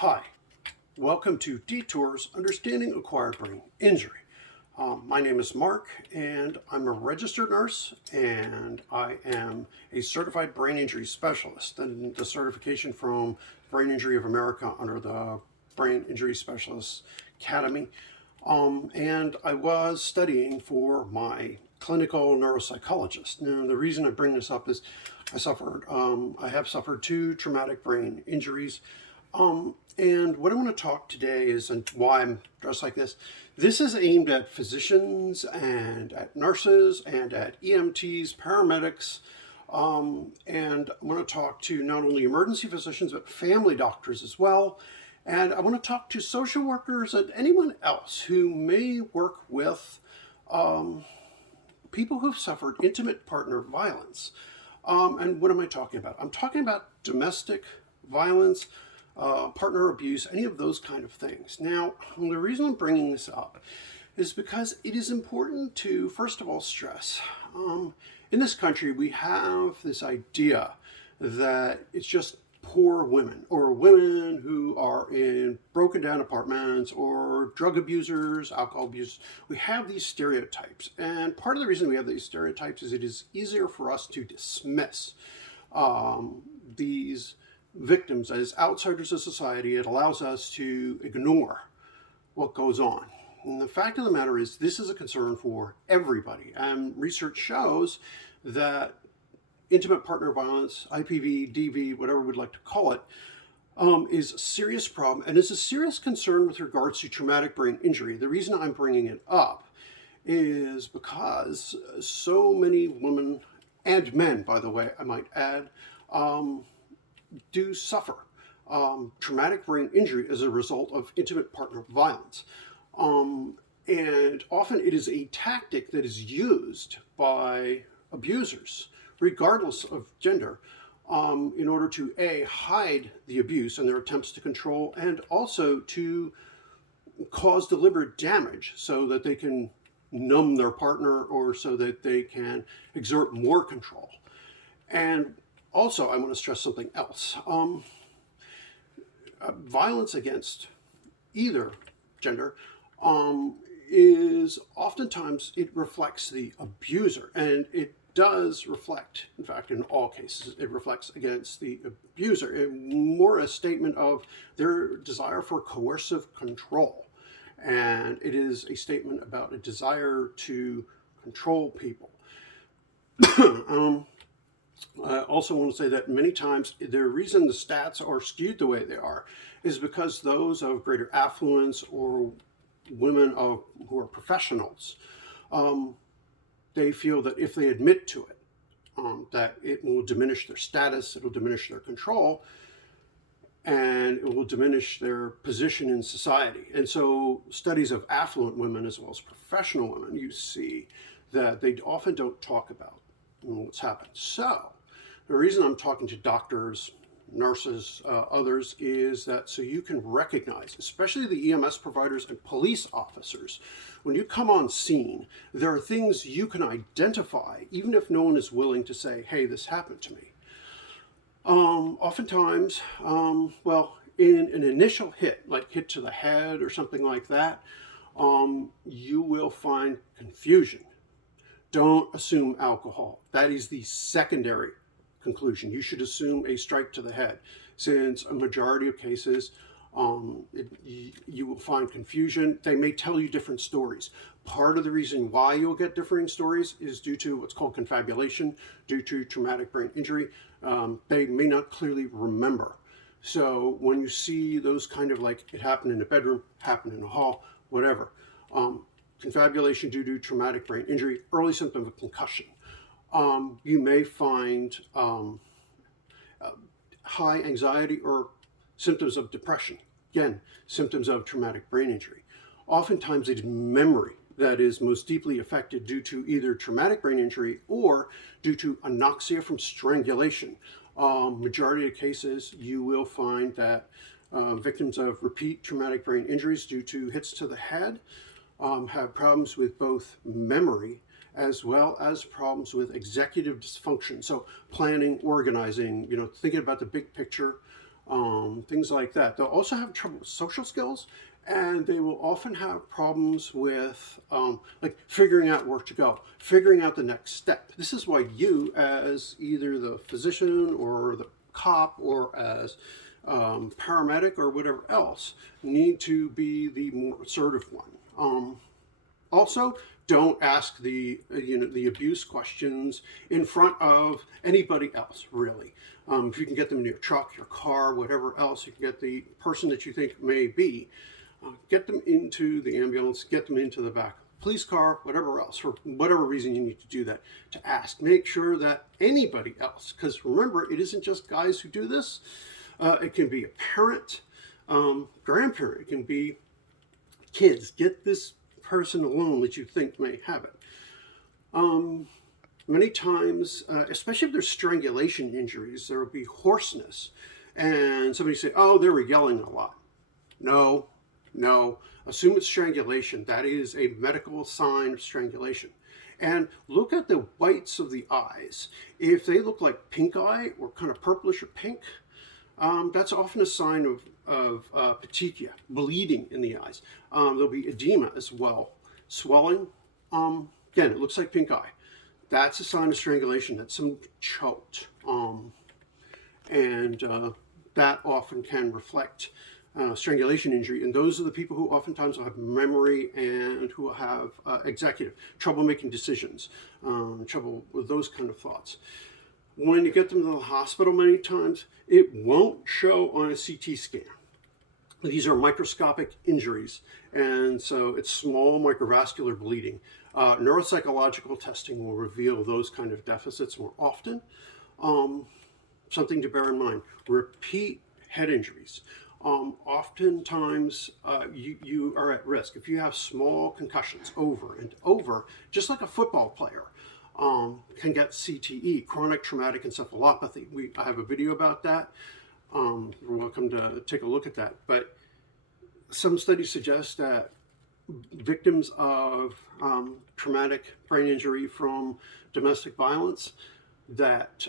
Hi, welcome to Detours Understanding Acquired Brain Injury. My name is Mark, and I'm a registered nurse, and I am a certified brain injury specialist, and the certification from Brain Injury of America under the Brain Injury Specialists Academy. And I was studying for my clinical neuropsychologist. Now, the reason I bring this up is I have suffered two traumatic brain injuries. And what I want to talk today is, and why I'm dressed like this. This is aimed at physicians and at nurses and at EMTs, paramedics, and I want to talk to not only emergency physicians but family doctors as well. And I want to talk to social workers and anyone else who may work with people who've suffered intimate partner violence. And what am I talking about? I'm talking about domestic violence, partner abuse, any of those kind of things. Now, the reason I'm bringing this up is because it is important to, first of all, stress. In this country, we have this idea that it's just poor women or women who are in broken down apartments or drug abusers, alcohol abusers. We have these stereotypes. And part of the reason we have these stereotypes is it is easier for us to dismiss these victims as outsiders of society. It allows us to ignore what goes on. And the fact of the matter is, this is a concern for everybody. And research shows that intimate partner violence, IPV, DV, whatever we'd like to call it, is a serious problem and is a serious concern with regards to traumatic brain injury. The reason I'm bringing it up is because so many women and men, by the way, I might add, do suffer traumatic brain injury as a result of intimate partner violence. And often it is a tactic that is used by abusers, regardless of gender, in order to hide the abuse and their attempts to control, and also to cause deliberate damage so that they can numb their partner or so that they can exert more control. And also, I want to stress something else. Violence against either gender is oftentimes, it reflects the abuser, and it does reflect, in fact, in all cases, it reflects against the abuser, more a statement of their desire for coercive control. And it is a statement about a desire to control people. I also want to say that many times the reason the stats are skewed the way they are is because those of greater affluence or women who are professionals, they feel that if they admit to it, that it will diminish their status, it will diminish their control, and it will diminish their position in society. And so studies of affluent women as well as professional women, you see that they often don't talk about what's happened. So the reason I'm talking to doctors, nurses, others, is that so you can recognize, especially the EMS providers and police officers, when you come on scene, there are things you can identify, even if no one is willing to say, hey, this happened to me. Oftentimes, in an initial hit, like hit to the head or something like that, you will find confusion. Don't assume alcohol. That is the secondary conclusion. You should assume a strike to the head, since a majority of cases, you will find confusion. They may tell you different stories. Part of the reason why you'll get differing stories is due to what's called confabulation, due to traumatic brain injury. They may not clearly remember. So when you see those kind of like, it happened in a bedroom, happened in a hall, whatever, confabulation due to traumatic brain injury, early symptom of concussion. You may find high anxiety or symptoms of depression. Again, symptoms of traumatic brain injury. Oftentimes it is memory that is most deeply affected due to either traumatic brain injury or due to anoxia from strangulation. Majority of cases, you will find that victims of repeat traumatic brain injuries due to hits to the head have problems with both memory as well as problems with executive dysfunction. So planning, organizing, thinking about the big picture, things like that. They'll also have trouble with social skills, and they will often have problems with like figuring out where to go, figuring out the next step. This is why you, as either the physician or the cop or as paramedic or whatever else, need to be the more assertive one. Also, don't ask the the abuse questions in front of anybody else, really. If you can get them in your truck, your car, whatever else, you can get the person that you think may be, get them into the ambulance, get them into the back of the police car, whatever else, for whatever reason you need to do that, to ask. Make sure that anybody else, because remember, it isn't just guys who do this. It can be a parent, grandparent, it can be kids. Get this person alone that you think may have it. Many times, especially if there's strangulation injuries, there will be hoarseness. And somebody say, oh, they were yelling a lot. No, no. Assume it's strangulation. That is a medical sign of strangulation. And look at the whites of the eyes. If they look like pink eye or kind of purplish or pink, that's often a sign of petechia, bleeding in the eyes. There'll be edema as well, swelling. Again, it looks like pink eye. That's a sign of strangulation, that someone choked. That often can reflect strangulation injury. And those are the people who oftentimes will have memory and who will have executive trouble making decisions, trouble with those kind of thoughts. When you get them to the hospital, many times, it won't show on a CT scan. These are microscopic injuries, and so it's small microvascular bleeding. Neuropsychological testing will reveal those kind of deficits more often. Something to bear in mind, repeat head injuries. Oftentimes you are at risk. If you have small concussions over and over, just like a football player can get CTE, chronic traumatic encephalopathy. I have a video about that. You're welcome to take a look at that. But some studies suggest that victims of traumatic brain injury from domestic violence, that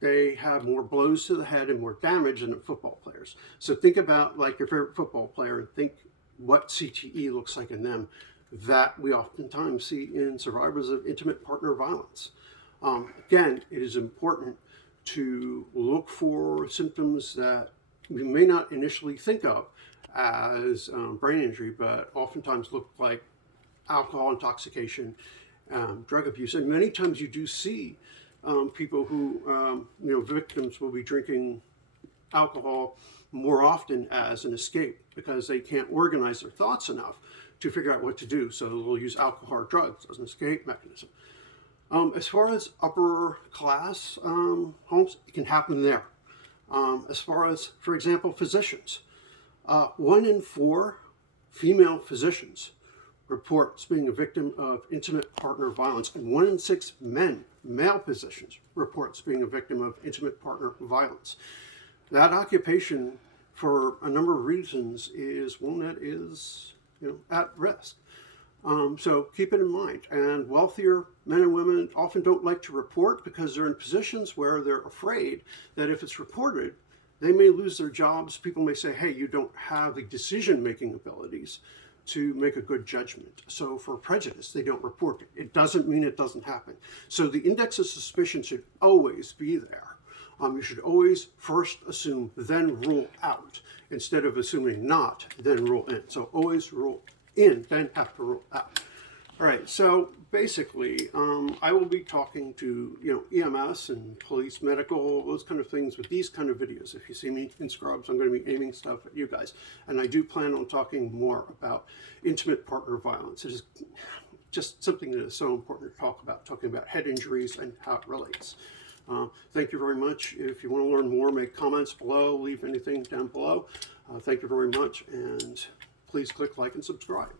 they have more blows to the head and more damage than football players. So think about like your favorite football player and think what CTE looks like in them. That we oftentimes see in survivors of intimate partner violence. Again, it is important to look for symptoms that we may not initially think of as brain injury, but oftentimes look like alcohol intoxication, drug abuse. And many times you do see people who, victims will be drinking alcohol more often as an escape because they can't organize their thoughts enough to figure out what to do. So they'll use alcohol or drugs as an escape mechanism. As far as upper class homes, it can happen there. As far as, for example, physicians, 1 in 4 female physicians reports being a victim of intimate partner violence, and 1 in 6 male physicians reports being a victim of intimate partner violence. That occupation, for a number of reasons, is one that is at risk. So keep it in mind. And wealthier men and women often don't like to report because they're in positions where they're afraid that if it's reported, they may lose their jobs. People may say, hey, you don't have the decision-making abilities to make a good judgment. So for prejudice, they don't report it. It doesn't mean it doesn't happen. So the index of suspicion should always be there. You should always first assume, then rule out, instead of assuming not, then rule in. So always rule in, then have to rule out. All right, so basically, I will be talking to EMS and police, medical, those kind of things with these kind of videos. If you see me in scrubs, I'm going to be aiming stuff at you guys. And I do plan on talking more about intimate partner violence. It is just something that is so important to talk about, talking about head injuries and how it relates. Thank you very much. If you want to learn more, make comments below, leave anything down below. Thank you very much, and please click like and subscribe.